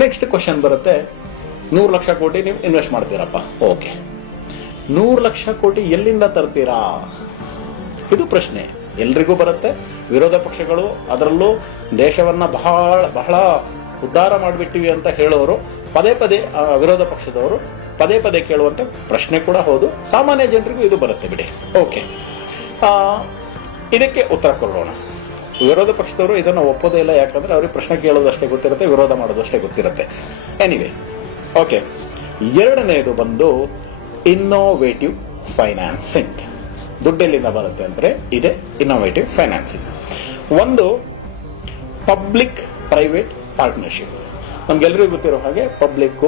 Next question ಬರುತ್ತೆ, 100 ಲಕ್ಷ ಕೋಟಿ ನೀವು ಇನ್ವೆಸ್ಟ್ ಮಾಡ್ತೀರಪ್ಪ. ಓಕೆ, 100 ಲಕ್ಷ ಕೋಟಿ ಎಲ್ಲಿಂದ ತರ್ತೀರಾ? ಇದು ಪ್ರಶ್ನೆ ಎಲ್ರಿಗೂ ಬರುತ್ತೆ. ವಿರೋಧ ಪಕ್ಷಗಳು, ಅದರಲ್ಲೂ ದೇಶವನ್ನ ಬಹಳ ಉದ್ಧಾರ ಮಾಡಿಬಿಟ್ಟಿವಿ ಅಂತ ಹೇಳೋರು ಪದೇ ಪದೇ, ವಿರೋಧ ಪಕ್ಷದವರು ಪದೇ ಪದೇ ಕೇಳುವಂತ ಪ್ರಶ್ನೆ ಕೂಡ ಹೌದು. ಸಾಮಾನ್ಯ ಜನರಿಗೂ ಇದು ಬರುತ್ತೆ ಬಿಡಿ. ಓಕೆ, ಇದಕ್ಕೆ ಉತ್ತರ ಕೊಡೋಣ. ವಿರೋಧ ಪಕ್ಷದವರು ಇದನ್ನು ಒಪ್ಪೋದೇ ಇಲ್ಲ, ಯಾಕಂದ್ರೆ ಅವ್ರಿಗೆ ಪ್ರಶ್ನೆ ಕೇಳೋದಷ್ಟೇ ಗೊತ್ತಿರುತ್ತೆ, ವಿರೋಧ ಮಾಡೋದಷ್ಟೇ ಗೊತ್ತಿರುತ್ತೆ. ಎನಿವೆ, ಓಕೆ, ಎರಡನೆಯದು ಬಂದು ಇನ್ನೋವೇಟಿವ್ ಫೈನಾನ್ಸಿಂಗ್. ದುಡ್ಡೆಲ್ಲಿಂದ ಬರುತ್ತೆ ಅಂದ್ರೆ ಇದೆ ಇನ್ನೋವೇಟಿವ್ ಫೈನಾನ್ಸಿಂಗ್. ಒಂದು ಪಬ್ಲಿಕ್ ಪ್ರೈವೇಟ್ ಪಾರ್ಟ್ನರ್ಶಿಪ್. ನಮ್ಗೆಲ್ಲರಿಗೂ ಗೊತ್ತಿರೋ ಹಾಗೆ ಪಬ್ಲಿಕ್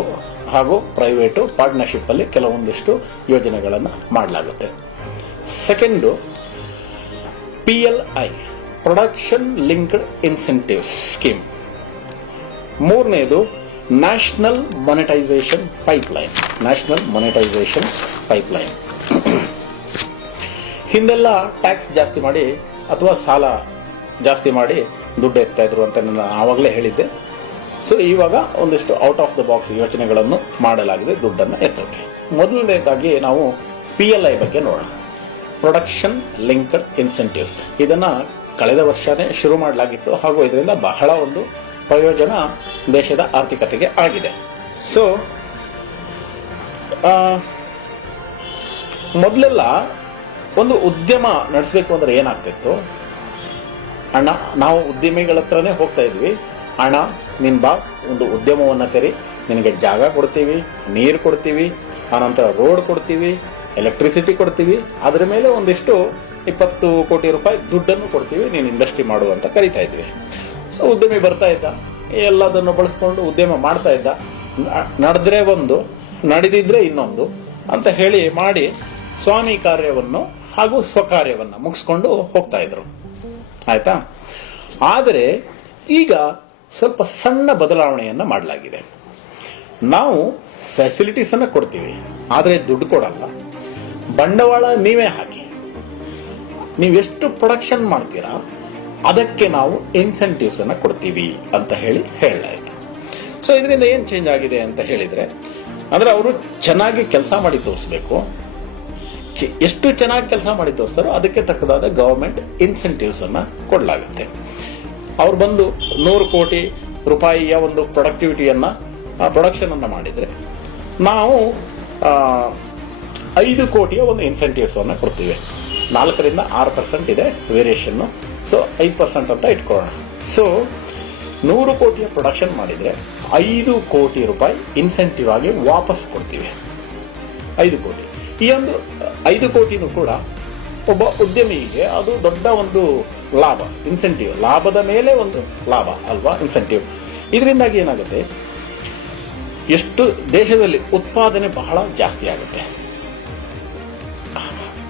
ಹಾಗೂ ಪ್ರೈವೇಟ್ ಪಾರ್ಟ್ನರ್ಶಿಪ್ ಅಲ್ಲಿ ಕೆಲವೊಂದಿಷ್ಟು ಯೋಜನೆಗಳನ್ನು ಮಾಡಲಾಗುತ್ತೆ. Second PLI, production linked incentives scheme. ಮೂರನೇದು national monetisation pipeline. National monetisation pipeline. ಹಿಂದೆಲ್ಲ ಟ್ಯಾಕ್ಸ್ ಜಾಸ್ತಿ ಮಾಡಿ ಅಥವಾ ಸಾಲ ಜಾಸ್ತಿ ಮಾಡಿ ದುಡ್ಡು ಎತ್ತಾ ಇದ್ರು ಅಂತ ನಾನು ಆವಾಗಲೇ ಹೇಳಿದ್ದೆ. ಸೊ ಇವಾಗ ಒಂದಿಷ್ಟು ಔಟ್ ಆಫ್ ದ ಬಾಕ್ಸ್ ಯೋಚನೆಗಳನ್ನು ಮಾಡಲಾಗಿದೆ ದುಡ್ಡನ್ನು ಎತ್ತೋಕೆ. ಮೊದಲನೇದಾಗಿ ನಾವು PLI ಬಗ್ಗೆ ನೋಡೋಣ, ಪ್ರೊಡಕ್ಷನ್ ಲಿಂಕ್ಡ್ ಇನ್ಸೆಂಟಿವ್ಸ್. ಇದನ್ನ ಕಳೆದ ವರ್ಷನೇ ಶುರು ಮಾಡಲಾಗಿತ್ತು ಹಾಗೂ ಇದರಿಂದ ಬಹಳ ಒಂದು ಪ್ರಯೋಜನ ದೇಶದ ಆರ್ಥಿಕತೆಗೆ ಆಗಿದೆ. ಸೊ ಮೊದಲೆಲ್ಲ ಒಂದು ಉದ್ಯಮ ನಡೆಸಬೇಕು ಅಂದ್ರೆ ಏನಾಗ್ತಿತ್ತು, ಅಣ್ಣ ನಾವು ಉದ್ಯಮಿಗಳ ಹತ್ರನೇ ಹೋಗ್ತಾ ಇದ್ವಿ, ಅಣ್ಣ ನಿನ್ ಬಾ ಒಂದು ಉದ್ಯಮವನ್ನ ತೆರಿ, ನಿನಗೆ ಜಾಗ ಕೊಡ್ತೀವಿ, ನೀರು ಕೊಡ್ತೀವಿ, ಆನಂತರ ರೋಡ್ ಕೊಡ್ತೀವಿ, ಎಲೆಕ್ಟ್ರಿಸಿಟಿ ಕೊಡ್ತೀವಿ, ಅದ್ರ ಮೇಲೆ ಒಂದಿಷ್ಟು 20 ಕೋಟಿ ರೂಪಾಯಿ ದುಡ್ಡನ್ನು ಕೊಡ್ತೀವಿ, ನೀನು ಇಂಡಸ್ಟ್ರಿ ಮಾಡು ಅಂತ ಕರಿತಾ ಇದ್ವಿ. ಸೊ ಉದ್ಯಮಿ ಬರ್ತಾ ಇದ್ದ, ಎಲ್ಲದನ್ನು ಬಳಸ್ಕೊಂಡು ಉದ್ಯಮ ಮಾಡ್ತಾ ಇದ್ದ. ನಡೆದ್ರೆ ಒಂದು, ನಡೆದಿದ್ರೆ ಇನ್ನೊಂದು ಅಂತ ಹೇಳಿ ಮಾಡಿ ಸ್ವಾಮಿ ಕಾರ್ಯವನ್ನು ಹಾಗೂ ಸ್ವಕಾರ್ಯವನ್ನು ಮುಗಿಸ್ಕೊಂಡು ಹೋಗ್ತಾ ಇದ್ರು. ಆಯ್ತಾ? ಆದರೆ ಈಗ ಸ್ವಲ್ಪ ಸಣ್ಣ ಬದಲಾವಣೆಯನ್ನ ಮಾಡಲಾಗಿದೆ. ನಾವು ಫೆಸಿಲಿಟೀಸ್ ಅನ್ನ ಕೊಡ್ತೀವಿ, ಆದರೆ ದುಡ್ಡು ಕೊಡಲ್ಲ. ಬಂಡವಾಳ ನೀವೇ ಹಾಕಿ, ನೀವೆಷ್ಟು ಪ್ರೊಡಕ್ಷನ್ ಮಾಡ್ತೀರಾ ಅದಕ್ಕೆ ನಾವು ಇನ್ಸೆಂಟಿವ್ಸ್ ಅನ್ನ ಕೊಡ್ತೀವಿ ಅಂತ ಹೇಳಲಾಯಿತು. ಸೊ ಇದರಿಂದ ಏನ್ ಚೇಂಜ್ ಆಗಿದೆ ಅಂತ ಹೇಳಿದ್ರೆ, ಅಂದ್ರೆ ಅವರು ಚೆನ್ನಾಗಿ ಕೆಲಸ ಮಾಡಿ ತೋರಿಸಬೇಕು. ಎಷ್ಟು ಚೆನ್ನಾಗಿ ಕೆಲಸ ಮಾಡಿ ತೋರಿಸ್ತಾರೋ ಅದಕ್ಕೆ ತಕ್ಕದಾದ ಗವರ್ಮೆಂಟ್ ಇನ್ಸೆಂಟಿವ್ಸ್ ಅನ್ನ ಕೊಡಲಾಗುತ್ತೆ. ಅವ್ರು ಬಂದು 100 ಕೋಟಿ ರೂಪಾಯಿಯ ಒಂದು ಪ್ರೊಡಕ್ಷನ್ ಅನ್ನ ಮಾಡಿದ್ರೆ ನಾವು 5 ಕೋಟಿಯ ಒಂದು ಇನ್ಸೆಂಟಿವ್ಸ್ ಅನ್ನ ಕೊಡ್ತೀವಿ. 4ರಿಂದ 6% ಇದೆ ವೇರಿಯೇಷನ್. ಸೊ 5% ಅಂತ ಇಟ್ಕೊಳ್ಳೋಣ. ಸೊ 100 ಕೋಟಿಯ ಪ್ರೊಡಕ್ಷನ್ ಮಾಡಿದ್ರೆ 5 ಕೋಟಿ ರೂಪಾಯಿ ಇನ್ಸೆಂಟಿವ್ ಆಗಿ ವಾಪಸ್ ಕೊಡ್ತೀವಿ. 5 ಕೋಟಿ. ಈ ಒಂದು 5 ಕೋಟಿನೂ ಕೂಡ ಒಬ್ಬ ಉದ್ಯಮಿಗೆ ಅದು ದೊಡ್ಡ ಒಂದು ಲಾಭ. ಇನ್ಸೆಂಟಿವ್, ಲಾಭದ ಮೇಲೆ ಒಂದು ಲಾಭ ಅಲ್ವಾ ಇನ್ಸೆಂಟಿವ್. ಇದರಿಂದಾಗಿ ಏನಾಗುತ್ತೆ, ಎಷ್ಟು ದೇಶದಲ್ಲಿ ಉತ್ಪಾದನೆ ಬಹಳ ಜಾಸ್ತಿ ಆಗುತ್ತೆ.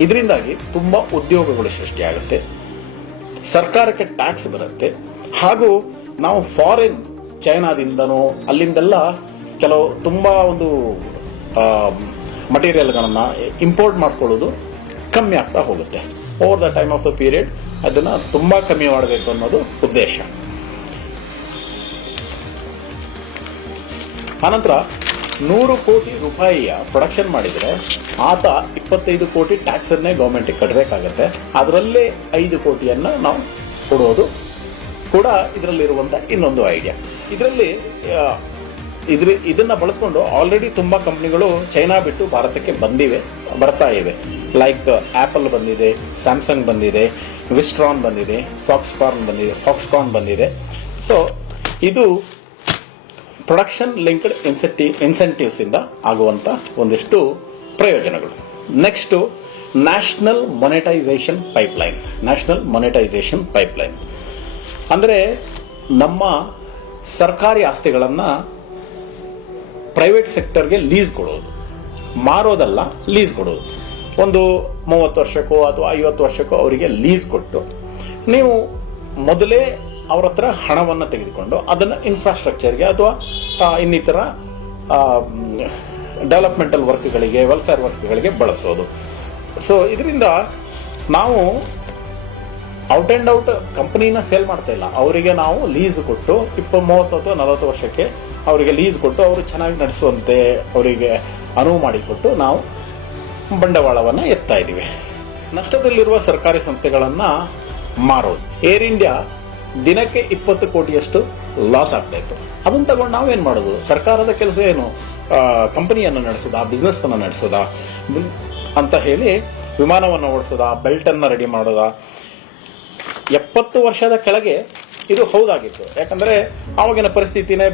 ಇದರಿಂದಾಗಿ ತುಂಬಾ ಉದ್ಯೋಗಗಳು ಸೃಷ್ಟಿಯಾಗುತ್ತೆ, ಸರ್ಕಾರಕ್ಕೆ ಟ್ಯಾಕ್ಸ್ ಬರುತ್ತೆ, ಹಾಗೂ ನಾವು ಫಾರಿನ್ ಚೈನಾದಿಂದನೋ ಅಲ್ಲಿಂದೆಲ್ಲ ಕೆಲವು ತುಂಬಾ ಒಂದು ಮಟೀರಿಯಲ್ಗಳನ್ನ ಇಂಪೋರ್ಟ್ ಮಾಡ್ಕೊಳ್ಳೋದು ಕಮ್ಮಿ ಆಗ್ತಾ ಹೋಗುತ್ತೆ. Over the time of the period ಅದನ್ನ ತುಂಬಾ ಕಮ್ಮಿ ಮಾಡಬೇಕು ಅನ್ನೋದು ಉದ್ದೇಶ. ಆನಂತರ 100 ಕೋಟಿ ರೂಪಾಯಿಯ ಪ್ರೊಡಕ್ಷನ್ ಮಾಡಿದ್ರೆ ಆತ 25 ಕೋಟಿ ಟ್ಯಾಕ್ಸ್ ಅನ್ನೇ ಗವರ್ಮೆಂಟ್ ಕಟ್ಟಬೇಕಾಗತ್ತೆ. ಅದರಲ್ಲೇ 5 ಕೋಟಿಯನ್ನ ನಾವು ಕೊಡೋದು ಕೂಡ ಇದರಲ್ಲಿರುವಂತ ಇನ್ನೊಂದು ಐಡಿಯಾ. ಇದನ್ನ ಬಳಸ್ಕೊಂಡು ಆಲ್ರೆಡಿ ತುಂಬಾ ಕಂಪನಿಗಳು ಚೈನಾ ಬಿಟ್ಟು ಭಾರತಕ್ಕೆ ಬರ್ತಾ ಇವೆ. ಲೈಕ್ ಆಪಲ್ ಬಂದಿದೆ, ಸ್ಯಾಮ್ಸಂಗ್ ಬಂದಿದೆ, ವಿಸ್ಟ್ರಾನ್ ಬಂದಿದೆ, ಫಾಕ್ಸ್ಕಾನ್ ಬಂದಿದೆ. ಸೊ ಇದು ಪ್ರೊಡಕ್ಷನ್ ಲಿಂಕ್ಡ್ ಇನ್ಸೆಂಟಿವ್ಸ್ ಇಂದ ಆಗುವಂತ ಒಂದಿಷ್ಟು ಪ್ರಯೋಜನಗಳು. Next national monetisation pipeline. National monetisation pipeline ಅಂದ್ರೆ ನಮ್ಮ ಸರ್ಕಾರಿ ಆಸ್ತಿಗಳನ್ನ ಪ್ರೈವೇಟ್ ಸೆಕ್ಟರ್ಗೆ ಲೀಸ್ ಕೊಡೋದು, ಮಾರೋದಲ್ಲ, ಲೀಸ್ ಕೊಡೋದು. ಒಂದು 30 ವರ್ಷಕ್ಕೋ ಅಥವಾ 50 ವರ್ಷಕ್ಕೋ ಅವರಿಗೆ ಲೀಸ್ ಕೊಟ್ಟು ನೀವು ಮೊದಲೇ ಅವ್ರ ಹತ್ರ ಹಣವನ್ನು ತೆಗೆದುಕೊಂಡು ಅದನ್ನ ಇನ್ಫ್ರಾಸ್ಟ್ರಕ್ಚರ್ಗೆ ಅಥವಾ ಇನ್ನಿತರ ಡೆವಲಪ್ಮೆಂಟಲ್ ವರ್ಕ್ಗಳಿಗೆ, ವೆಲ್ಫೇರ್ ವರ್ಕ್ಗಳಿಗೆ ಬಳಸೋದು. ಸೊ ಇದರಿಂದ ನಾವು ಔಟ್ ಅಂಡ್ ಔಟ್ ಕಂಪನಿನ ಸೇಲ್ ಮಾಡ್ತಾ ಇಲ್ಲ, ಅವರಿಗೆ ನಾವು ಲೀಸ್ ಕೊಟ್ಟು 30 ಅಥವಾ 40 ವರ್ಷಕ್ಕೆ ಅವರಿಗೆ ಲೀಸ್ ಕೊಟ್ಟು ಅವರು ಚೆನ್ನಾಗಿ ನಡೆಸುವಂತೆ ಅವರಿಗೆ ಅನುವು ಮಾಡಿಕೊಟ್ಟು ನಾವು ಬಂಡವಾಳವನ್ನ ಎತ್ತಾ ಇದ್ದೀವಿ. ನಷ್ಟದಲ್ಲಿರುವ ಸರ್ಕಾರಿ ಸಂಸ್ಥೆಗಳನ್ನ ಮಾರೋದು. ಏರ್ ಇಂಡಿಯಾ ದಿನಕ್ಕೆ 20 ಕೋಟಿಯಷ್ಟು ಲಾಸ್ ಆಗ್ತಾ ಇತ್ತು. ಅದನ್ನ ತಗೊಂಡು ನಾವೇನ್ ಮಾಡೋದು? ಸರ್ಕಾರದ ಕೆಲಸ ಏನು? ಕಂಪನಿಯನ್ನು ನಡೆಸೋದಾ, ಬಿಸ್ನೆಸ್ ಅನ್ನು ನಡೆಸೋದಾ ಅಂತ ಹೇಳಿ ವಿಮಾನವನ್ನು ಓಡಿಸೋದಾ, ಬೆಲ್ಟ್ ಅನ್ನ ರೆಡಿ ಮಾಡೋದಾ? 70 ವರ್ಷದ ಕೆಳಗೆ ಇದು ಹೌದಾಗಿತ್ತು. ಯಾಕಂದ್ರೆ ಆವಾಗಿನ ಪರಿಸ್ಥಿತಿನೇ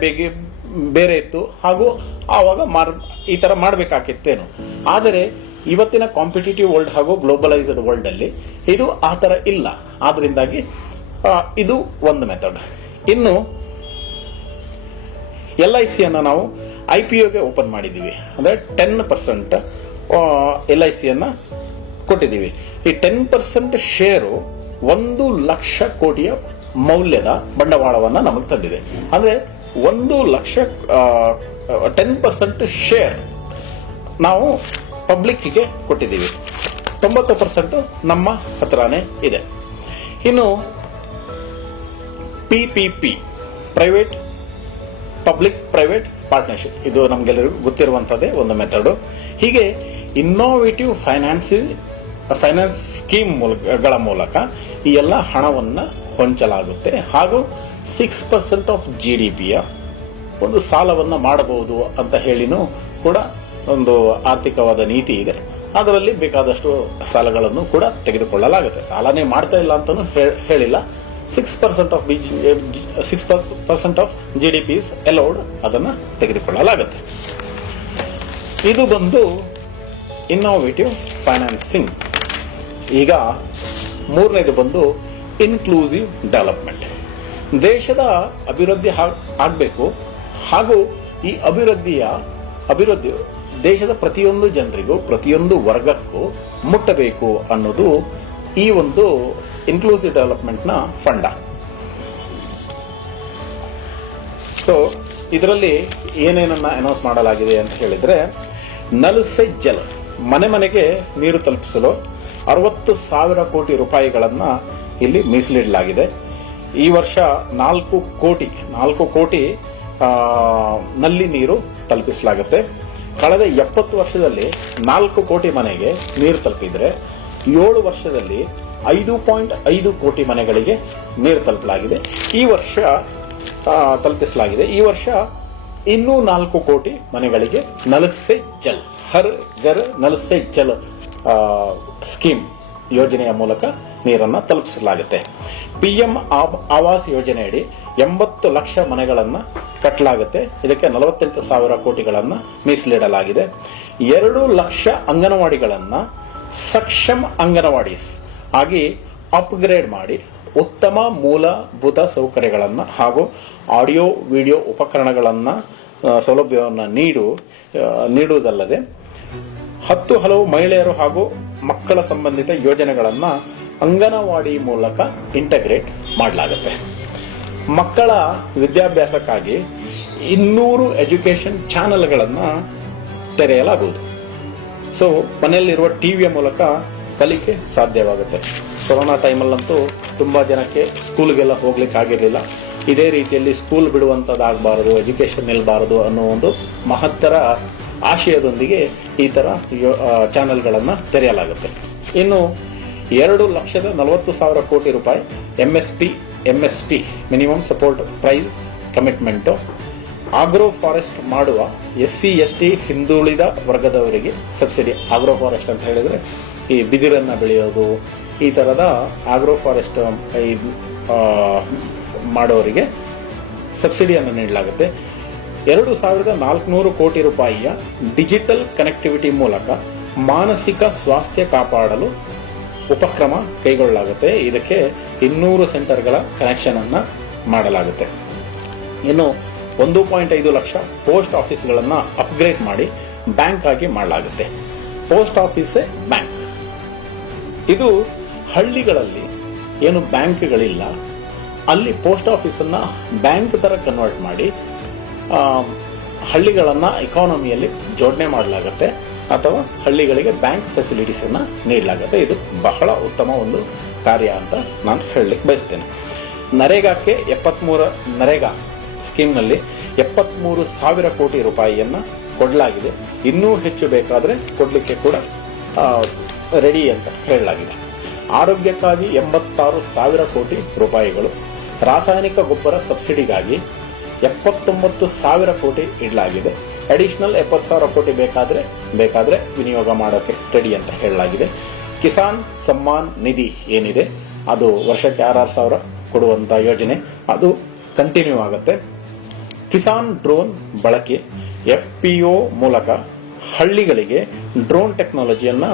ಬೇರೆ ಇತ್ತು, ಹಾಗೂ ಆವಾಗ ಈ ತರ ಮಾಡಬೇಕಾಗಿತ್ತೇನು. ಆದರೆ ಇವತ್ತಿನ ಕಾಂಪಿಟೇಟಿವ್ ವರ್ಲ್ಡ್ ಹಾಗೂ ಗ್ಲೋಬಲೈಸ್ಡ್ ವರ್ಲ್ಡ್ ಅಲ್ಲಿ ಇದು ಆ ತರ ಇಲ್ಲ. ಆದ್ರಿಂದಾಗಿ ಇದು ಒಂದು ಮೆಥಡ್. ಇನ್ನು LIC ಅನ್ನ ನಾವು IPOಗೆ ಓಪನ್ ಮಾಡಿದೀವಿ. ಅಂದ್ರೆ 10% LIC ಅನ್ನ ಕೊಟ್ಟಿದ್ದೀವಿ. ಈ 10% ಶೇರು 1 ಲಕ್ಷ ಕೋಟಿಯ ಮೌಲ್ಯದ ಬಂಡವಾಳವನ್ನ ನಮಗೆ ತಂದಿದೆ. ಅಂದ್ರೆ 1 ಲಕ್ಷ 10% ಶೇರ್ ನಾವು ಪಬ್ಲಿಕ್ಗೆ ಕೊಟ್ಟಿದ್ದೀವಿ. 90% ನಮ್ಮ ಹತ್ರನೇ ಇದೆ. ಇನ್ನು PPP, private public private partnership, ಇದು ನಮ್ಗೆಲ್ಲರಿಗೂ ಗೊತ್ತಿರುವಂತದ್ದೇ ಒಂದು ಮೆಥಡ್. ಹೀಗೆ ಇನ್ನೋವೇಟಿವ್ ಫೈನಾನ್ಸ್ ಸ್ಕೀಮ್ಗಳ ಮೂಲಕ ಈ ಎಲ್ಲ ಹಣವನ್ನ ಹೊಂಚಲಾಗುತ್ತೆ. ಹಾಗೂ 6% ಆಫ್ GDPಯ ಒಂದು ಸಾಲವನ್ನ ಮಾಡಬಹುದು ಅಂತ ಹೇಳಿನೂ ಕೂಡ ಒಂದು ಆರ್ಥಿಕವಾದ ನೀತಿ ಇದೆ. ಅದರಲ್ಲಿ ಬೇಕಾದಷ್ಟು ಸಾಲಗಳನ್ನು ಕೂಡ ತೆಗೆದುಕೊಳ್ಳಲಾಗುತ್ತೆ. ಸಾಲನೇ ಮಾಡ್ತಾ ಇಲ್ಲ ಅಂತಾನೂ ಹೇಳಿಲ್ಲ. 6% ಆಫ್ GDP ಇಸ್ ಅಲೌಡ್, ಅದನ್ನ ತೆಗೆದುಕೊಳ್ಳಲಾಗುತ್ತೆ. ಇದು ಬಂದು ಇನ್ನೋವೇಟಿವ್ ಫೈನಾನ್ಸಿಂಗ್. ಈಗ ಮೂರನೇದು ಬಂದು ಇನ್ಕ್ಲೂಸಿವ್ ಡೆವಲಪ್ಮೆಂಟ್. ದೇಶದ ಅಭಿವೃದ್ಧಿ ಆಗಬೇಕು, ಹಾಗೂ ಈ ಅಭಿವೃದ್ಧಿ ದೇಶದ ಪ್ರತಿಯೊಂದು ಜನರಿಗೂ, ಪ್ರತಿಯೊಂದು ವರ್ಗಕ್ಕೂ ಮುಟ್ಟಬೇಕು ಅನ್ನೋದು ಈ ಒಂದು ಇನ್ಕ್ಲೂಸಿವ್ ಡೆವಲಪ್ಮೆಂಟ್ ನ ಫಂಡ. ಸೊ ಇದರಲ್ಲಿ ಏನೇನನ್ನ ಅನೌನ್ಸ್ ಮಾಡಲಾಗಿದೆ ಅಂತ ಹೇಳಿದ್ರೆ, ನಲ್ ಸೆ ಜಲ್, ಮನೆ ಮನೆಗೆ ನೀರು ತಲುಪಿಸಲು 60,000 ಕೋಟಿ ರೂಪಾಯಿಗಳನ್ನ ಇಲ್ಲಿ ಮೀಸಲಿಡಲಾಗಿದೆ. ಈ ವರ್ಷ 4 ಕೋಟಿ ನಲ್ಲಿ ನೀರು ತಲುಪಿಸಲಾಗುತ್ತೆ. ಕಳೆದ 70 ವರ್ಷದಲ್ಲಿ 4 ಕೋಟಿ ಮನೆಗೆ ನೀರು ತಲುಪಿದ್ರೆ 7 ವರ್ಷದಲ್ಲಿ 5.5 ಕೋಟಿ ಮನೆಗಳಿಗೆ ನೀರು ತಲುಪಲಾಗಿದೆ. ಈ ವರ್ಷ ತಲುಪಿಸಲಾಗಿದೆ. ಈ ವರ್ಷ ಇನ್ನೂ 4 ಕೋಟಿ ಮನೆಗಳಿಗೆ ನಲ್ ಸೆ ಜಲ್, ಹರ್ ಘರ್ ನಲ್ ಸೆ ಜಲ್ ಸ್ಕೀಮ್ ಯೋಜನೆಯ ಮೂಲಕ ನೀರನ್ನ ತಲುಪಿಸಲಾಗುತ್ತೆ. PM ಆವಾಸ್ ಯೋಜನೆಯಡಿ 80 ಲಕ್ಷ ಮನೆಗಳನ್ನ ಕಟ್ಟಲಾಗುತ್ತೆ. ಇದಕ್ಕೆ 48,000 ಕೋಟಿಗಳನ್ನ ಮೀಸಲಿಡಲಾಗಿದೆ. 2 ಲಕ್ಷ ಅಂಗನವಾಡಿಗಳನ್ನ ಸಕ್ಷಮ್ ಅಂಗನವಾಡೀಸ್ ಆಗಿ ಅಪ್ಗ್ರೇಡ್ ಮಾಡಿ ಉತ್ತಮ ಮೂಲಭೂತ ಸೌಕರ್ಯಗಳನ್ನ ಹಾಗೂ ಆಡಿಯೋ ವಿಡಿಯೋ ಉಪಕರಣಗಳನ್ನ ಸೌಲಭ್ಯವನ್ನು ನೀಡುವುದಲ್ಲದೆ 10 ಹಲವು ಮಹಿಳೆಯರು ಹಾಗೂ ಮಕ್ಕಳ ಸಂಬಂಧಿತ ಯೋಜನೆಗಳನ್ನ ಅಂಗನವಾಡಿ ಮೂಲಕ ಇಂಟಗ್ರೇಟ್ ಮಾಡಲಾಗುತ್ತೆ. ಮಕ್ಕಳ ವಿದ್ಯಾಭ್ಯಾಸಕ್ಕಾಗಿ 200 ಎಜುಕೇಶನ್ ಚಾನೆಲ್ಗಳನ್ನ ತೆರೆಯಲಾಗುವುದು. ಸೊ ಮನೆಯಲ್ಲಿರುವ ಟಿವಿಯ ಮೂಲಕ ಕಲಿಕೆ ಸಾಧ್ಯವಾಗುತ್ತೆ. ಕೊರೋನಾ ಟೈಮಲ್ಲಂತೂ ತುಂಬಾ ಜನಕ್ಕೆ ಸ್ಕೂಲ್ಗೆಲ್ಲ ಹೋಗ್ಲಿಕ್ಕೆ ಆಗಿರಲಿಲ್ಲ. ಇದೇ ರೀತಿಯಲ್ಲಿ ಸ್ಕೂಲ್ ಬಿಡುವಂತದ್ದಾಗಬಾರದು, ಎಜುಕೇಶನ್ ನಿಲ್ಬಾರದು ಅನ್ನೋ ಒಂದು ಮಹತ್ತರ ಆಶಯದೊಂದಿಗೆ ಈ ತರ ಚಾನೆಲ್ಗಳನ್ನ ತೆರೆಯಲಾಗುತ್ತೆ. ಇನ್ನು 2,40,000 ಕೋಟಿ ರೂಪಾಯಿ MSP minimum support price commitment agro forest ಮಾಡುವ SC/ST ಹಿಂದುಳಿದ ವರ್ಗದವರಿಗೆ ಸಬ್ಸಿಡಿ. ಆಗ್ರೋ ಫಾರೆಸ್ಟ್ ಅಂತ ಹೇಳಿದ್ರೆ ಈ ಬಿದಿರನ್ನ ಬೆಳೆಯೋದು, ಈ ತರದ ಆಗ್ರೋ ಫಾರೆಸ್ಟ್ ಮಾಡೋರಿಗೆ ಸಬ್ಸಿಡಿಯನ್ನು ನೀಡಲಾಗುತ್ತೆ. 2,400 ಕೋಟಿ ರೂಪಾಯಿಯ ಡಿಜಿಟಲ್ ಕನೆಕ್ಟಿವಿಟಿ ಮೂಲಕ ಮಾನಸಿಕ ಸ್ವಾಸ್ಥ್ಯ ಕಾಪಾಡಲು ಉಪಕ್ರಮ ಕೈಗೊಳ್ಳಲಾಗುತ್ತೆ. ಇದಕ್ಕೆ 200 ಸೆಂಟರ್ಗಳ ಕನೆಕ್ಷನ್ ಅನ್ನ ಮಾಡಲಾಗುತ್ತೆ. ಇನ್ನು 1.5 ಲಕ್ಷ ಪೋಸ್ಟ್ ಆಫೀಸ್ಗಳನ್ನ ಅಪ್ಗ್ರೇಡ್ ಮಾಡಿ ಬ್ಯಾಂಕ್ ಆಗಿ ಮಾಡಲಾಗುತ್ತೆ. ಪೋಸ್ಟ್ ಆಫೀಸ್ ಬ್ಯಾಂಕ್, ಇದು ಹಳ್ಳಿಗಳಲ್ಲಿ ಏನು ಬ್ಯಾಂಕ್ಗಳಿಲ್ಲ ಅಲ್ಲಿ ಪೋಸ್ಟ್ ಆಫೀಸ್ ಅನ್ನ ಬ್ಯಾಂಕ್ ತರ ಕನ್ವರ್ಟ್ ಮಾಡಿ ಹಳ್ಳಿಗಳನ್ನ ಇಕಾನಮಿಯಲ್ಲಿ ಜೋಡಣೆ ಮಾಡಲಾಗುತ್ತೆ ಅಥವಾ ಹಳ್ಳಿಗಳಿಗೆ ಬ್ಯಾಂಕ್ ಫೆಸಿಲಿಟೀಸ್ ಅನ್ನ ನೀಡಲಾಗುತ್ತೆ. ಇದು ಬಹಳ ಉತ್ತಮ ಒಂದು ಕಾರ್ಯ ಅಂತ ನಾನು ಹೇಳಲಿಕ್ಕೆ ಬಯಸ್ತೇನೆ. ನರೇಗಾಕ್ಕೆ ನರೇಗಾ ಸ್ಕೀಮ್ನಲ್ಲಿ 73,000 ಕೋಟಿ ರೂಪಾಯಿಯನ್ನ ಕೊಡಲಾಗಿದೆ. ಇನ್ನೂ ಹೆಚ್ಚು ಬೇಕಾದರೆ ಕೊಡಲಿಕ್ಕೆ ಕೂಡ ರೆಡಿ ಅಂತ ಹೇಳಲಾಗಿದೆ. ಆರೋಗ್ಯಕ್ಕಾಗಿ 86,000 ಕೋಟಿ ರೂಪಾಯಿಗಳು, ರಾಸಾಯನಿಕ ಗೊಬ್ಬರ ಸಬ್ಸಿಡಿಗಾಗಿ 79,000 ಕೋಟಿ ಇಡಲಾಗಿದೆ. ಅಡಿಷನಲ್ 70,000 ಕೋಟಿ ಬೇಕಾದ್ರೆ ವಿನಿಯೋಗ ಮಾಡೋಕೆ ರೆಡಿ ಅಂತ ಹೇಳಲಾಗಿದೆ. ಕಿಸಾನ್ ಸಮ್ಮಾನ್ ನಿಧಿ ಏನಿದೆ ಅದು ವರ್ಷಕ್ಕೆ 6,000 ಕೊಡುವಂತ ಯೋಜನೆ ಅದು ಕಂಟಿನ್ಯೂ ಆಗುತ್ತೆ. ಕಿಸಾನ್ ಡ್ರೋನ್ ಬಳಕೆ, FPO ಮೂಲಕ ಹಳ್ಳಿಗಳಿಗೆ ಡ್ರೋನ್ ಟೆಕ್ನಾಲಜಿಯನ್ನ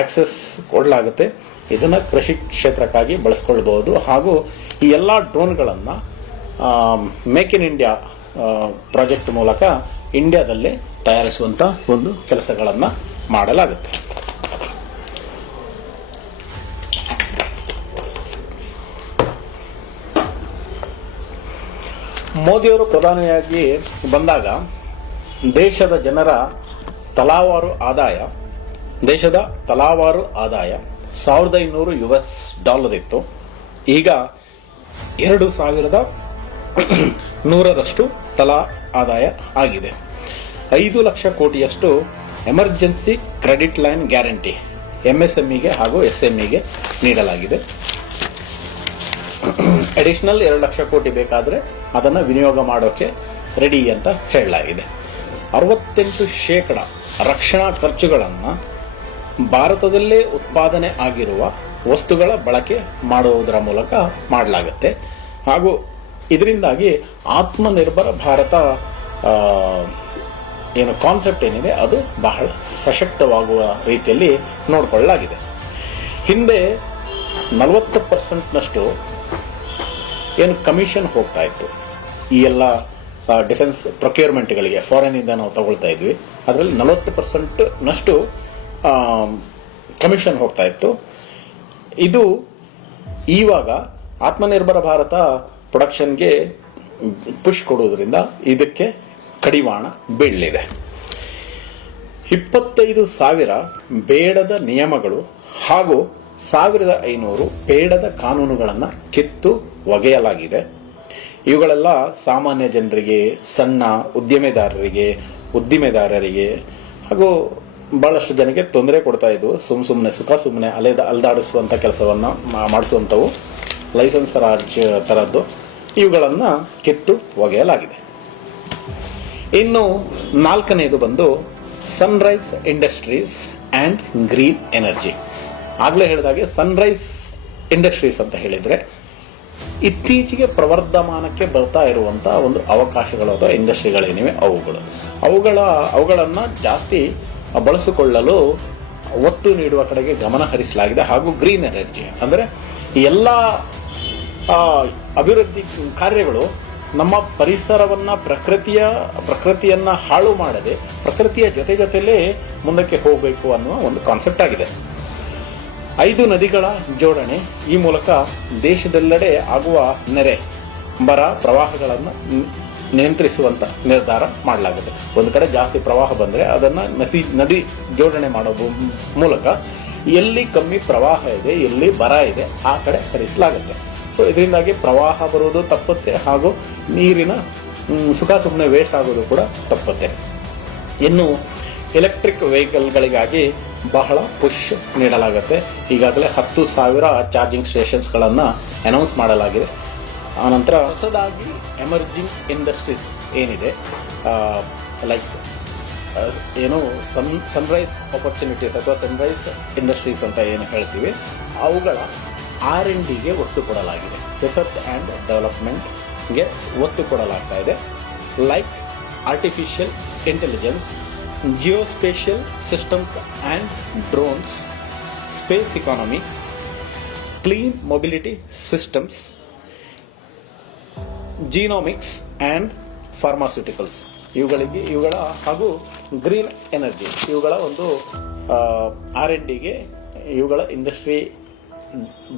ಆಕ್ಸೆಸ್ ಕೊಡಲಾಗುತ್ತೆ. ಇದನ್ನ ಕೃಷಿ ಕ್ಷೇತ್ರಕ್ಕಾಗಿ ಬಳಸ್ಕೊಳ್ಬಹುದು. ಹಾಗೂ ಈ ಎಲ್ಲಾ ಡ್ರೋನ್ಗಳನ್ನ ಮೇಕ್ ಇನ್ ಇಂಡಿಯಾ ಪ್ರಾಜೆಕ್ಟ್ ಮೂಲಕ ಇಂಡಿಯಾದಲ್ಲೇ ತಯಾರಿಸುವಂತ ಒಂದು ಕೆಲಸಗಳನ್ನ ಮಾಡಲಾಗುತ್ತೆ. ಮೋದಿಯವರು ಪ್ರಧಾನಿಯಾಗಿ ಬಂದಾಗ ದೇಶದ ತಲಾವಾರು ಆದಾಯ $1,500 ಇತ್ತು. ಈಗ 2,100 ತಲಾ ಆದಾಯ ಆಗಿದೆ. 5 ಲಕ್ಷ ಕೋಟಿಯಷ್ಟು ಎಮರ್ಜೆನ್ಸಿ ಕ್ರೆಡಿಟ್ ಲೈನ್ ಗ್ಯಾರಂಟಿ MSMEಗೆ ಹಾಗೂ SMEಗೆ ನೀಡಲಾಗಿದೆ. ಅಡಿಷನಲ್ 2 ಲಕ್ಷ ಕೋಟಿ ಬೇಕಾದ್ರೆ ಅದನ್ನ ವಿನಿಯೋಗ ಮಾಡೋಕೆ ರೆಡಿ ಅಂತ ಹೇಳಲಾಗಿದೆ. 68% ರಕ್ಷಣಾ ಖರ್ಚುಗಳನ್ನ ಭಾರತದಲ್ಲೇ ಉತ್ಪಾದನೆ ಆಗಿರುವ ವಸ್ತುಗಳ ಬಳಕೆ ಮಾಡುವುದರ ಮೂಲಕ ಮಾಡಲಾಗುತ್ತೆ. ಹಾಗೂ ಇದರಿಂದಾಗಿ ಆತ್ಮನಿರ್ಭರ ಭಾರತ ಏನು ಕಾನ್ಸೆಪ್ಟ್ ಏನಿದೆ ಅದು ಬಹಳ ಸಶಕ್ತವಾಗುವ ರೀತಿಯಲ್ಲಿ ನೋಡಿಕೊಳ್ಳಲಾಗಿದೆ. ಹಿಂದೆ 40% ಏನು ಕಮಿಷನ್ ಹೋಗ್ತಾ ಇತ್ತು ಈ ಎಲ್ಲ ಡಿಫೆನ್ಸ್ ಪ್ರೊಕ್ಯೂರ್ಮೆಂಟ್ಗಳಿಗೆ, ಫಾರಿನ್ ಇಂದ ನಾವು ತಗೊಳ್ತಾ ಇದ್ವಿ. ಅದರಲ್ಲಿ 40% ಕಮಿಷನ್ ಹೋಗ್ತಾ ಇತ್ತು. ಇದು ಇವಾಗ ಆತ್ಮನಿರ್ಭರ ಭಾರತ ಪ್ರೊಡಕ್ಷನ್ಗೆ ಪುಷ್ ಕೊಡುವುದರಿಂದ ಇದಕ್ಕೆ ಕಡಿವಾಣ ಬೀಳಲಿದೆ. 25,000 ಬೇಡದ ನಿಯಮಗಳು ಹಾಗೂ 1,500 ಬೇಡದ ಕಾನೂನುಗಳನ್ನು ಕಿತ್ತು ಒಗೆಯಲಾಗಿದೆ. ಇವುಗಳೆಲ್ಲ ಸಾಮಾನ್ಯ ಜನರಿಗೆ, ಸಣ್ಣ ಉದ್ದಿಮೆದಾರರಿಗೆ ಹಾಗೂ ಬಹಳಷ್ಟು ಜನಕ್ಕೆ ತೊಂದರೆ ಕೊಡ್ತಾ ಇದ್ವು. ಸುಮ್ಮನೆ ಅಲ್ದಾಡಿಸುವಂತ ಕೆಲಸವನ್ನ ಮಾಡಿಸುವಂತವು ಲೈಸೆನ್ಸ್ ರಾಜ್ ತರದ್ದು ಇವುಗಳನ್ನ ಕಿತ್ತು ಒಗೆಯಲಾಗಿದೆ. ಇನ್ನು 4ನೇದು ಬಂದು Sunrise industries and green energy. ಆಗ್ಲೇ ಹೇಳಿದಾಗೆ ಸನ್ರೈಸ್ ಇಂಡಸ್ಟ್ರೀಸ್ ಅಂತ ಹೇಳಿದ್ರೆ ಇತ್ತೀಚೆಗೆ ಪ್ರವರ್ಧಮಾನಕ್ಕೆ ಬರ್ತಾ ಇರುವಂತಹ ಒಂದು ಅವಕಾಶಗಳು ಅಥವಾ ಇಂಡಸ್ಟ್ರಿಗಳೇನಿವೆ ಅವುಗಳನ್ನ ಜಾಸ್ತಿ ಬಳಸಿಕೊಳ್ಳಲು ಒತ್ತು ನೀಡುವ ಕಡೆಗೆ ಗಮನ ಹರಿಸಲಾಗಿದೆ. ಹಾಗೂ ಗ್ರೀನ್ ಎನರ್ಜಿ ಅಂದ್ರೆ ಎಲ್ಲ ಅಭಿವೃದ್ಧಿ ಕಾರ್ಯಗಳು ನಮ್ಮ ಪರಿಸರವನ್ನ ಪ್ರಕೃತಿಯನ್ನ ಹಾಳು ಮಾಡದೆ ಪ್ರಕೃತಿಯ ಜೊತೆಲೇ ಮುಂದಕ್ಕೆ ಹೋಗಬೇಕು ಅನ್ನುವ ಒಂದು ಕಾನ್ಸೆಪ್ಟ್ ಆಗಿದೆ. 5 ನದಿಗಳ ಜೋಡಣೆ, ಈ ಮೂಲಕ ದೇಶದೆಲ್ಲೆಡೆ ಆಗುವ ನೆರೆ, ಬರ, ಪ್ರವಾಹಗಳನ್ನು ನಿಯಂತ್ರಿಸುವಂತ ನಿರ್ಧಾರ ಮಾಡಲಾಗಿದೆ. ಒಂದು ಕಡೆ ಜಾಸ್ತಿ ಪ್ರವಾಹ ಬಂದ್ರೆ ಅದನ್ನ ನದಿ ಜೋಡಣೆ ಮಾಡೋ ಮೂಲಕ ಎಲ್ಲಿ ಕಮ್ಮಿ ಪ್ರವಾಹ ಇದೆ, ಎಲ್ಲಿ ಬರ ಇದೆ ಆ ಕಡೆ ಹರಿಸಲಾಗುತ್ತೆ. ಸೊ ಇದರಿಂದಾಗಿ ಪ್ರವಾಹ ಬರುವುದು ತಪ್ಪುತ್ತೆ ಹಾಗೂ ನೀರಿನ ಸುಮ್ಮನೆ ವೇಸ್ಟ್ ಆಗೋದು ಕೂಡ ತಪ್ಪುತ್ತೆ. ಇನ್ನು ಎಲೆಕ್ಟ್ರಿಕ್ ವೆಹಿಕಲ್ಗಳಿಗಾಗಿ ಬಹಳ ಪುಷ್ ನೀಡಲಾಗುತ್ತೆ. ಈಗಾಗಲೇ 10,000 ಚಾರ್ಜಿಂಗ್ ಸ್ಟೇಷನ್ಸ್ಗಳನ್ನು ಅನೌನ್ಸ್ ಮಾಡಲಾಗಿದೆ. ಆನಂತರ ಹೊಸದಾಗಿ ಎಮರ್ಜಿಂಗ್ ಇಂಡಸ್ಟ್ರೀಸ್ ಏನಿದೆ, ಲೈಕ್ ಏನು ಸನ್ರೈಸ್ ಆಪರ್ಚುನಿಟೀಸ್ ಅಥವಾ ಸನ್ರೈಸ್ ಇಂಡಸ್ಟ್ರೀಸ್ ಅಂತ ಏನು ಹೇಳ್ತೀವಿ, ಅವುಗಳ R&Dಗೆ ಒತ್ತು ಕೊಡಲಾಗಿದೆ. ರಿಸರ್ಚ್ ಅಂಡ್ ಡೆವಲಪ್ಮೆಂಟ್ಗೆ ಒತ್ತು ಕೊಡಲಾಗ್ತಾ ಇದೆ. Like artificial intelligence, geospatial systems and drones, space economy, clean mobility systems, genomics and pharmaceuticals ಇವುಗಳ ಹಾಗೂ ಗ್ರೀನ್ ಎನರ್ಜಿ ಇವುಗಳ ಒಂದು R&Dಗೆ, ಇವುಗಳ ಇಂಡಸ್ಟ್ರಿ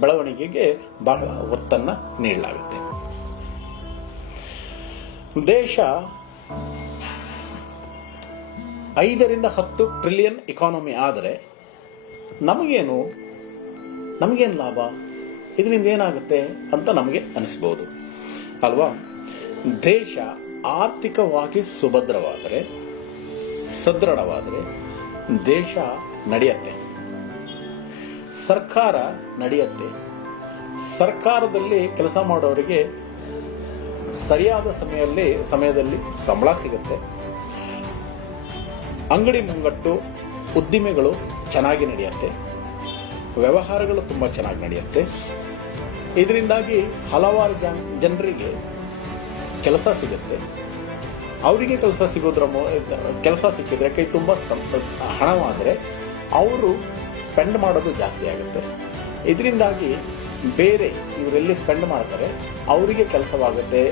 ಬೆಳವಣಿಗೆಗೆ ಬಹಳ ಒತ್ತನ್ನ ನೀಡಲಾಗುತ್ತೆ. ದೇಶ 5 ರಿಂದ 10 ಟ್ರಿಲಿಯನ್ ಇಕಾನಮಿ ಆದರೆ ನಮಗೇನು ನಮಗೇನು ಲಾಭ, ಇದರಿಂದ ಏನಾಗುತ್ತೆ ಅಂತ ನಮಗೆ ಅನಿಸ್ಬೋದು ಅಲ್ವಾ. ದೇಶ ಆರ್ಥಿಕವಾಗಿ ಸುಭದ್ರವಾದರೆ, ಸದೃಢವಾದರೆ ದೇಶ ನಡೆಯುತ್ತೆ, ಸರ್ಕಾರ ನಡೆಯುತ್ತೆ. ಸರ್ಕಾರದಲ್ಲಿ ಕೆಲಸ ಮಾಡೋರಿಗೆ ಸರಿಯಾದ ಸಮಯದಲ್ಲಿ ಸಂಬಳ ಸಿಗುತ್ತೆ. ಅಂಗಡಿ ಮುಂಗಟ್ಟು ಉದ್ದಿಮೆಗಳು ಚೆನ್ನಾಗಿ ನಡೆಯುತ್ತೆ, ವ್ಯವಹಾರಗಳು ತುಂಬ ಚೆನ್ನಾಗಿ ನಡೆಯುತ್ತೆ. ಇದರಿಂದಾಗಿ ಹಲವಾರು ಜನರಿಗೆ ಕೆಲಸ ಸಿಗುತ್ತೆ. ಅವರಿಗೆ ಕೆಲಸ ಸಿಕ್ಕಿದ್ರೆ ಕೈ ತುಂಬ ಹಣವಾದರೆ ಅವರು ಸ್ಪೆಂಡ್ ಮಾಡೋದು ಜಾಸ್ತಿ ಆಗುತ್ತೆ. ಇದರಿಂದಾಗಿ ಬೇರೆ ಇವರೆಲ್ಲಿ ಸ್ಪೆಂಡ್ ಮಾಡ್ತಾರೆ ಅವರಿಗೆ ಕೆಲಸವಾಗುತ್ತೆ,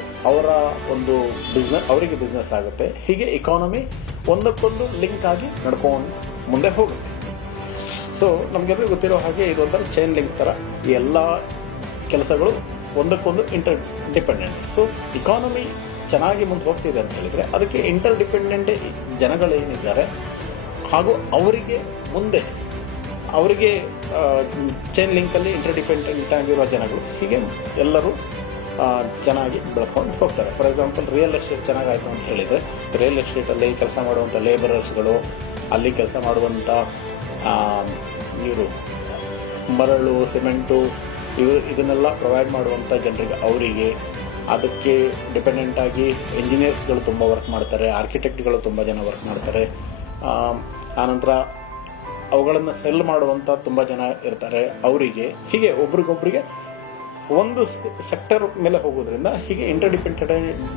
ಅವರಿಗೆ ಬಿಸ್ನೆಸ್ ಆಗುತ್ತೆ. ಹೀಗೆ ಇಕಾನಮಿ ಒಂದಕ್ಕೊಂದು ಲಿಂಕ್ ಆಗಿ ನಡ್ಕೊಂಡು ಮುಂದೆ ಹೋಗುತ್ತೆ. ಸೊ ನಮಗೆಲ್ಲರಿಗೂ ಗೊತ್ತಿರೋ ಹಾಗೆ ಇದೊಂಥರ ಚೈನ್ ಲಿಂಕ್ ಥರ ಈ ಎಲ್ಲ ಕೆಲಸಗಳು ಒಂದಕ್ಕೊಂದು ಇಂಟರ್ ಡಿಪೆಂಡೆಂಟ್. ಸೊ ಇಕಾನಮಿ ಚೆನ್ನಾಗಿ ಮುಂದೆ ಹೋಗ್ತಿದೆ ಅಂತ ಹೇಳಿದರೆ ಅದಕ್ಕೆ ಇಂಟರ್ ಡಿಪೆಂಡೆಂಟ್ ಜನಗಳೇನಿದ್ದಾರೆ ಹಾಗೂ ಅವರಿಗೆ ಚೈನ್ ಲಿಂಕಲ್ಲಿ ಇಂಟರ್ ಡಿಪೆಂಡೆಂಟ್ ಆಗಿರುವ ಜನಗಳು ಹೀಗೆ ಎಲ್ಲರೂ ಚೆನ್ನಾಗಿ ಬೆಳ್ಕೊಂಡು ಹೋಗ್ತಾರೆ. ಫಾರ್ ಎಕ್ಸಾಂಪಲ್ ರಿಯಲ್ ಎಸ್ಟೇಟ್ ಚೆನ್ನಾಗಾಯಿತು ಅಂತ ಹೇಳಿದರೆ ರಿಯಲ್ ಎಸ್ಟೇಟಲ್ಲಿ ಕೆಲಸ ಮಾಡುವಂಥ ಲೇಬರರ್ಸ್ಗಳು, ಅಲ್ಲಿ ಕೆಲಸ ಮಾಡುವಂಥ ಇವರು ಮರಳು, ಸಿಮೆಂಟು ಇದನ್ನೆಲ್ಲ ಪ್ರೊವೈಡ್ ಮಾಡುವಂಥ ಜನರಿಗೆ, ಅವರಿಗೆ ಅದಕ್ಕೆ ಡಿಪೆಂಡೆಂಟ್ ಆಗಿ ಇಂಜಿನಿಯರ್ಸ್ಗಳು ತುಂಬ ವರ್ಕ್ ಮಾಡ್ತಾರೆ, ಆರ್ಕಿಟೆಕ್ಟ್ಗಳು ತುಂಬ ಜನ ವರ್ಕ್ ಮಾಡ್ತಾರೆ. ಆನಂತರ ಅವುಗಳನ್ನು ಸೆಲ್ ಮಾಡುವಂಥ ತುಂಬ ಜನ ಇರ್ತಾರೆ ಅವರಿಗೆ. ಹೀಗೆ ಒಬ್ರಿಗೊಬ್ರಿಗೆ ಒಂದು ಸೆಕ್ಟರ್ ಮೇಲೆ ಹೋಗೋದ್ರಿಂದ ಹೀಗೆ ಇಂಟರ್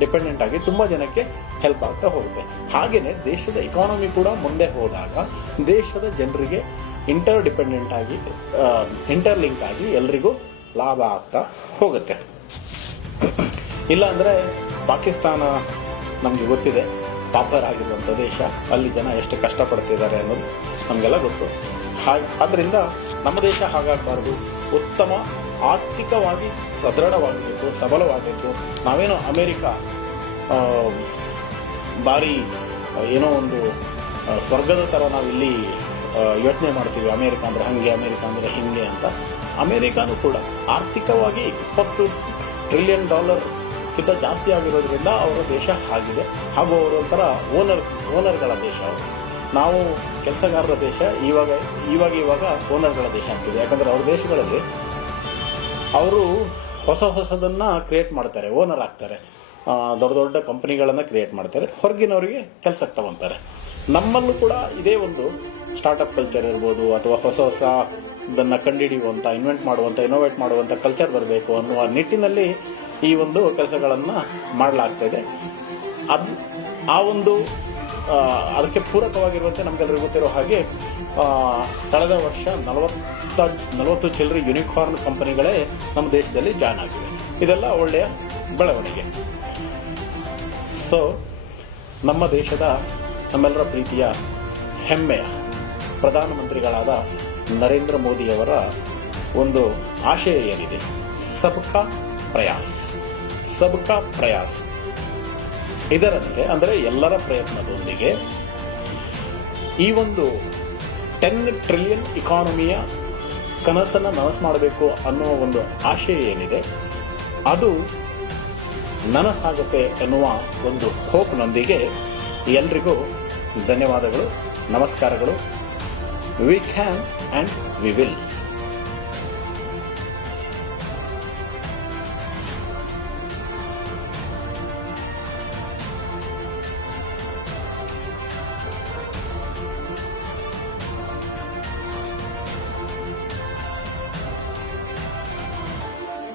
ಡಿಪೆಂಡೆಂಟ್ ಆಗಿ ತುಂಬ ಜನಕ್ಕೆ ಹೆಲ್ಪ್ ಆಗ್ತಾ ಹೋಗುತ್ತೆ. ಹಾಗೆಯೇ ದೇಶದ ಇಕಾನಮಿ ಕೂಡ ಮುಂದೆ ಹೋದಾಗ ದೇಶದ ಜನರಿಗೆ ಇಂಟರ್ಲಿಂಕ್ ಆಗಿ ಎಲ್ರಿಗೂ ಲಾಭ ಆಗ್ತಾ ಹೋಗುತ್ತೆ. ಇಲ್ಲ ಅಂದರೆ ಪಾಕಿಸ್ತಾನ ನಮಗೆ ಗೊತ್ತಿದೆ, ಪಾಪರ್ ಆಗಿರುವಂಥ ದೇಶ. ಅಲ್ಲಿ ಜನ ಎಷ್ಟು ಕಷ್ಟಪಡ್ತಿದ್ದಾರೆ ಅನ್ನೋದು ನಮಗೆಲ್ಲ ಗೊತ್ತು. ಆದ್ದರಿಂದ ನಮ್ಮ ದೇಶ ಹಾಗಾಗಬಾರ್ದು, ಉತ್ತಮ ಆರ್ಥಿಕವಾಗಿ ಸದೃಢವಾಗಬೇಕು, ಸಬಲವಾಗಬೇಕು. ನಾವೇನೋ ಅಮೇರಿಕ ಭಾರಿ ಏನೋ ಒಂದು ಸ್ವರ್ಗದ ಥರ ನಾವಿಲ್ಲಿ ಯೋಚನೆ ಮಾಡ್ತೀವಿ, ಅಮೇರಿಕ ಅಂದರೆ ಹಾಗೆ, ಅಮೇರಿಕ ಅಂದರೆ ಹಿಂಗೆ ಅಂತ. ಅಮೇರಿಕಾನು ಕೂಡ ಆರ್ಥಿಕವಾಗಿ $20 ಟ್ರಿಲಿಯನ್ ಜಾಸ್ತಿ ಆಗಿರೋದ್ರಿಂದ ಅವರ ದೇಶ ಆಗಿದೆ. ಹಾಗೂ ಅವರು ಒಂಥರ ಓನರ್ಗಳ ದೇಶ. ನಾವು ಕೆಲಸಗಾರರ ದೇಶ, ಇವಾಗ ಓನರ್ಗಳ ದೇಶ ಆಗ್ತಿದೆ. ಯಾಕಂದರೆ ಅವ್ರ ದೇಶಗಳಲ್ಲಿ ಅವರು ಹೊಸದನ್ನು ಕ್ರಿಯೇಟ್ ಮಾಡ್ತಾರೆ, ಓನರ್ ಆಗ್ತಾರೆ, ದೊಡ್ಡ ದೊಡ್ಡ ಕಂಪನಿಗಳನ್ನು ಕ್ರಿಯೇಟ್ ಮಾಡ್ತಾರೆ, ಹೊರಗಿನವರಿಗೆ ಕೆಲಸಕ್ಕೆ ತಗೊತಾರೆ. ನಮ್ಮಲ್ಲೂ ಕೂಡ ಇದೇ ಒಂದು ಸ್ಟಾರ್ಟಪ್ ಕಲ್ಚರ್ ಇರ್ಬೋದು, ಅಥವಾ ಹೊಸದನ್ನು ಕಂಡುಹಿಡಿಯುವಂಥ, ಇನೋವೇಟ್ ಮಾಡುವಂಥ ಕಲ್ಚರ್ ಬರಬೇಕು ಅನ್ನುವ ನಿಟ್ಟಿನಲ್ಲಿ ಈ ಒಂದು ಕೆಲಸಗಳನ್ನು ಮಾಡಲಾಗ್ತಾಯಿದೆ. ಅದಕ್ಕೆ ಪೂರಕವಾಗಿರುವಂತೆ ನಮಗೆಲ್ಲರಿಗೂ ಗೊತ್ತಿರೋ ಹಾಗೆ ಕಳೆದ ವರ್ಷ 40 ಚಿಲ್ಲರೆ ಯೂನಿಕಾರ್ನ್ ಕಂಪನಿಗಳೇ ನಮ್ಮ ದೇಶದಲ್ಲಿ ಜಾಯ್ನ್ ಆಗಿವೆ. ಇದೆಲ್ಲ ಒಳ್ಳೆಯ ಬೆಳವಣಿಗೆ. ಸೊ ನಮ್ಮ ದೇಶದ, ನಮ್ಮೆಲ್ಲರ ಪ್ರೀತಿಯ ಹೆಮ್ಮೆಯ ಪ್ರಧಾನಮಂತ್ರಿಗಳಾದ ನರೇಂದ್ರ ಮೋದಿಯವರ ಒಂದು ಆಶಯ ಏನಿದೆ, ಸಬ್ಕಾ ಪ್ರಯಾಸ್. ಇದರಂತೆ ಅಂದರೆ ಎಲ್ಲರ ಪ್ರಯತ್ನದೊಂದಿಗೆ ಈ ಒಂದು 10 ಟ್ರಿಲಿಯನ್ ಇಕಾನಮಿಯ ಕನಸನ್ನು ನನಸು ಮಾಡಬೇಕು ಅನ್ನುವ ಒಂದು ಆಶಯ ಏನಿದೆ ಅದು ನನಸಾಗುತ್ತೆ ಎನ್ನುವ ಒಂದು ಹೋಪ್ನೊಂದಿಗೆ ಎಲ್ರಿಗೂ ಧನ್ಯವಾದಗಳು, ನಮಸ್ಕಾರಗಳು. We can and we will.